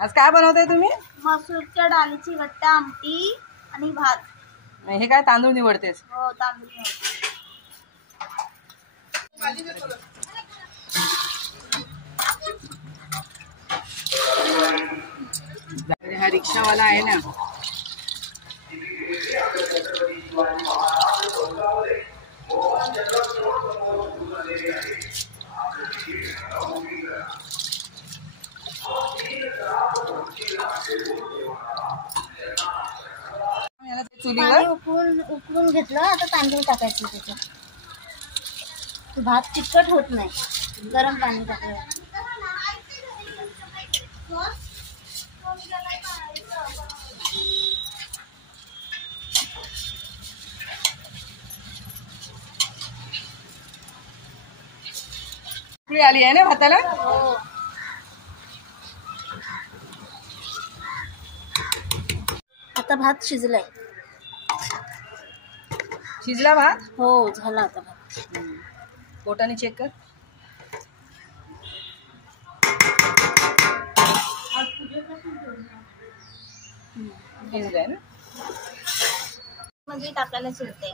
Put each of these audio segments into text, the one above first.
आज काय बनवताय तुम्ही? मसूरच्या डाळीची घट्ट आमटी आणि भात. हे काय तांदूळ निवडतेस? हो, तांदूळ निवडते. हा रिक्षावाला आहे ना, पाणी उकळून घेतलं. आता तांदूळ टाकायचे त्याच्यात. भात चिकट होत नाही. गरम पाणी टाकायचं. उकळी आली आहे ना भाताला. हो. आता भात शिजलाय. शिजला भात? हो, झाला आता भात. बोटाने चेक कर. शिजलाय ना. म्हणजे टाकायला शिजते.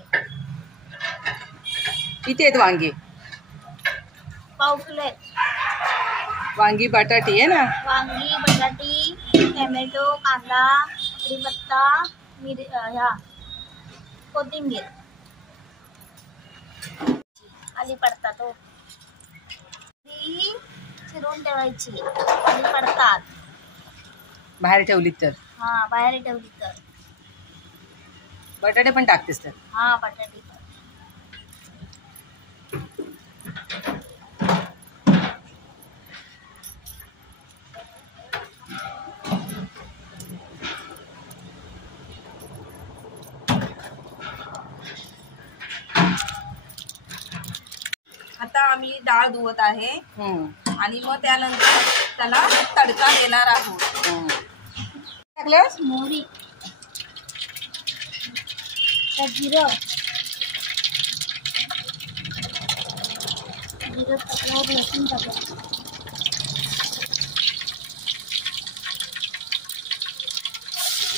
किती आहेत वांगी? पाव किलो आहेत. वांगी बटाटी आहे ना. वांगी, बटाटी, टोमॅटो, कांदा, कढीपत्ता, कोथिंबीर आली पडतात. हो, ती चिरून ठेवायची. आली पडतात. बाहेर ठेवलीत तर? हा, बाहेर ठेवली तर. बटाटे पण टाकतेस तर? हा, बटाटे पण. आता आम्ही डाळ धुवत आहे आणि मग त्यानंतर त्याला तडका देणार आहोत. टाकल्यास मोहरी, जिरं टाकल्यावर लसूण टाकायचं.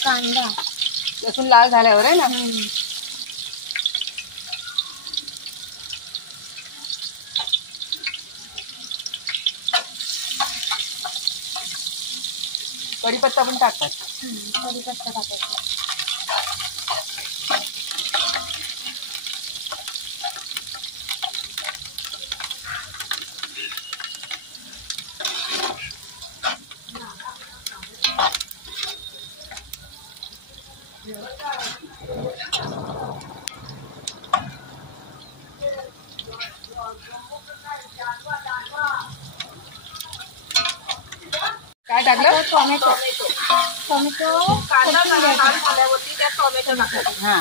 कांदा, लसूण लाल झाल्यावर आहे ना. कढीपत्ता पण टाकतात. कढीपत्ता टाकायचा. काय टाकलं? टोमॅटो कांदा जरा लाल झाल्यावरती त्यात टोमॅटो टाकायचा. हा.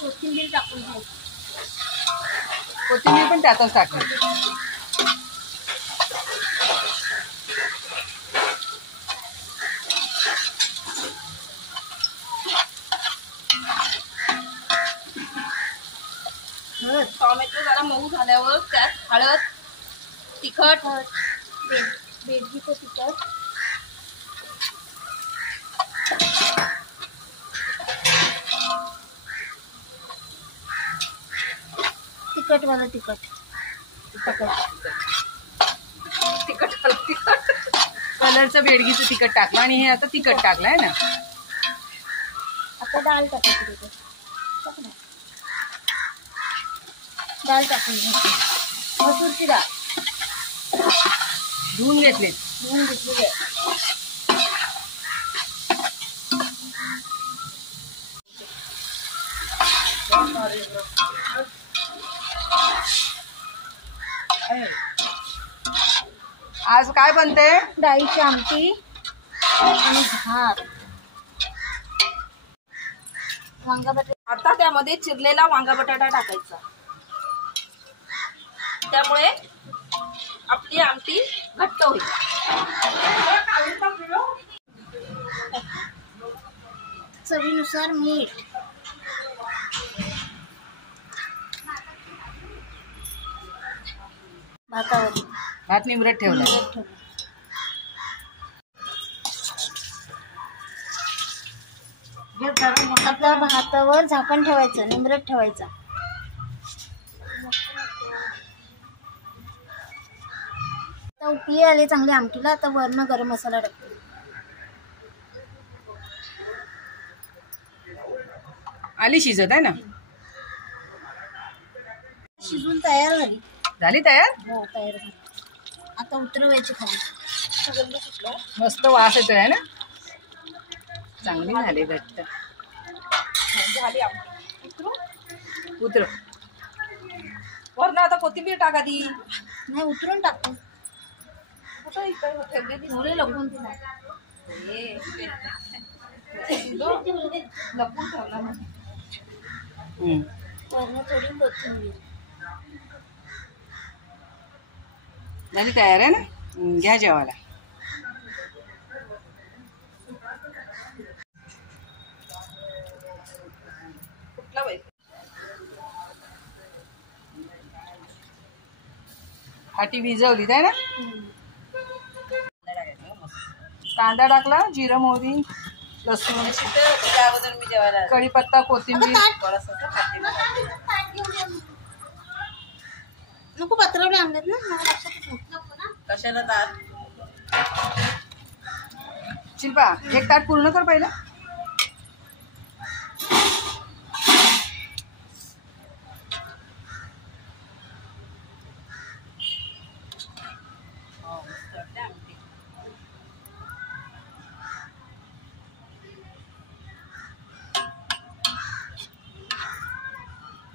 कोथिंबीर टाकून घ्यायची. कोथिंबीर पण त्यातच टाकली. टोमॅटो जरा मऊ झाल्यावर त्यात हळद, तिखट, बेडगीचं तिखट, तिखटवाला तिखट कलरचं बेडगीचं तिखट टाकलं आणि हे आता तिखट टाकलं आहे ना. आता डाळ टाकायची तिथे. डाळ टाकून घ्यायची. मसूरची डाळ धुवून घेतले. धुवून घेतलेली आहे. आज काय बनते? डाळीची आमटी आणि भात. वांगा बटाटा. आता त्यामध्ये चिरलेला वांगा बटाटा टाकायचा. त्यामुळे आपली आमटी घट्ट होईल. चवीनुसार मीठ. भातावर भात निवडत ठेवला. आपल्या भातावर झाकण ठेवायचं, निमरट ठेवायचा. आता उकळी आली चांगली आमटीला. आता वरण गरम मसाला टाकतो. आली शिजत आहे ना. शिजून तयार झाली. झाली तयार. हो तयार झाली. आता उतरवायची खाली. मस्त वास येतोय आहे ना. चांगली झाली घट्ट. झाली आमटी. उतर. वरण आता कोथिंबीर टाका ती. नाही उतरून टाकतो. कुठं इकडे ठेवली ती. थोडे लपून तिला लपून ठेवला. वरण थोडी कोथिंबीर. झाली तयार आहे ना. घ्या जेवायला. कुठला बाई. हाटी भिजवली आहे ना. कांदा टाकला, जिरं मोहरी लसूण अगोदर मी जेवायला कढीपत्ता कोथिंबीर. नको पत्रावले आणलेत ना. मला लक्षातच नको ना. कशाला ताट. शिल्पा एक ताट पूर्ण कर पहिला.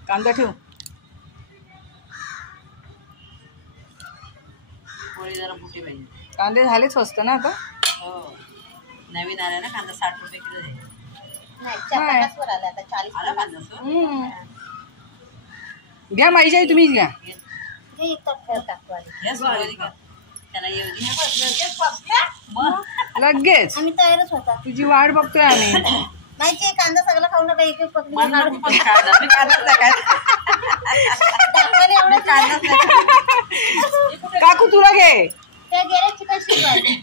कांदा ठेव. पोळी जरा मोठी पाहिजे. कांदे झाले स्वस्त ना आता. हो नवीन आला ना कांदा 60 रुपये किलो आहे. नाही 40 वर आला आता 40 आला कांदा सो. घ्या माहिती आहे तुम्हीच घ्या. हे एक ताट टाकतो आधी. या सोळी का त्याला येऊन लगेच आम्ही तयारच होता. तुझी वाट बघतोय आम्ही. माहिती आहे कांदा सगळा खाऊ नका. एक एक पकडी मला काढून पण कांदा मी कांदाच नाही खात. दाखवायला एवढं कांदाच नाही खात. काकू तुला घे. त्या गेल्या चिकन शिजवायचं.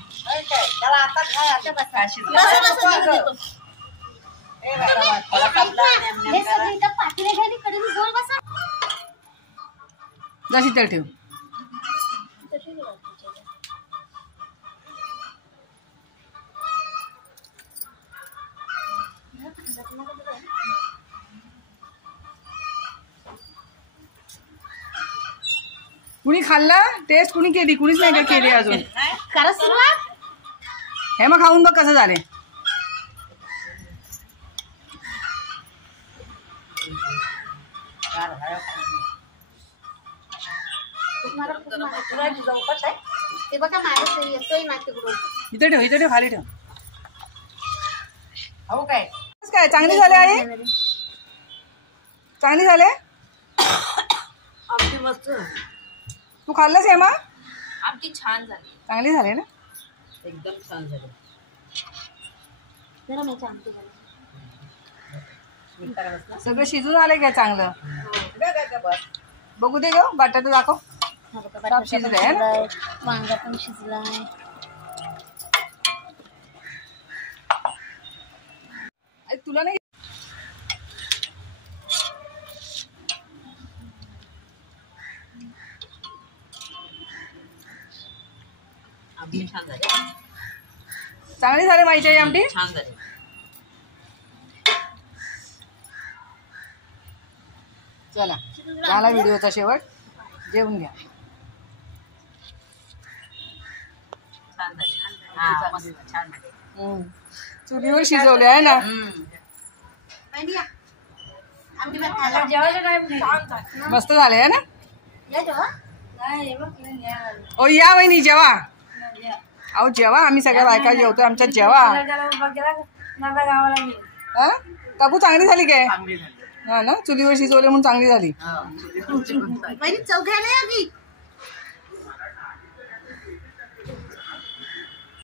त्याला आता काय आता बस काय शिजलं. बसा बसा देतो. ए बाबा थोडा कापला आणि आम्ही हे सगळं इथं पातेल्या घ्या आणि कढईत गोल बसा. जा शीतल ठेव. तशी नाही घालायची. कुणी खाल्ला टेस्ट कुणी केली. कुणीच नाही का केली अजून. करा सुरुवात. हे मग खाऊन बघ कसं झाले. ते बघा माझं येतोय ना तिकडून. इथे ठेव खाली ठेव. हो काय काय चांगली झाले आई. चांगली झाले. आमटी मस्त. तू खाल्लंस हेमा. आमटी छान झाली. चांगली झाली ना. एकदम छान झाली. जरा मी आमटी झाली. सगळं शिजून आलंय काय चांगलं. बघू दे ग. बटाटा दाखव. बटाटा शिजलाय ना. वांगा पण शिजलाय. तुला नाही. आमटी छान झाली. चांगली झाली माहिती आहे आमटी. छान झाली. चला झाला व्हिडिओचा शेवट. जेवून घ्या. छान झाली. हा मस्त छान झाली. चुलीवर शिजवले आहे ना. जेवायचं काय छान झालं. मस्त झाले आहे ना. या जेवा. ओ या वहिनी जेवा. अहो जेवा. आम्ही सगळ्या बायका जेवतोय आमच्यात जेवा. हा? काकू चांगली झाली काय. हा ना. चुलीवर शिजवले म्हणून चांगली झाली. चौघ्या नाही आधी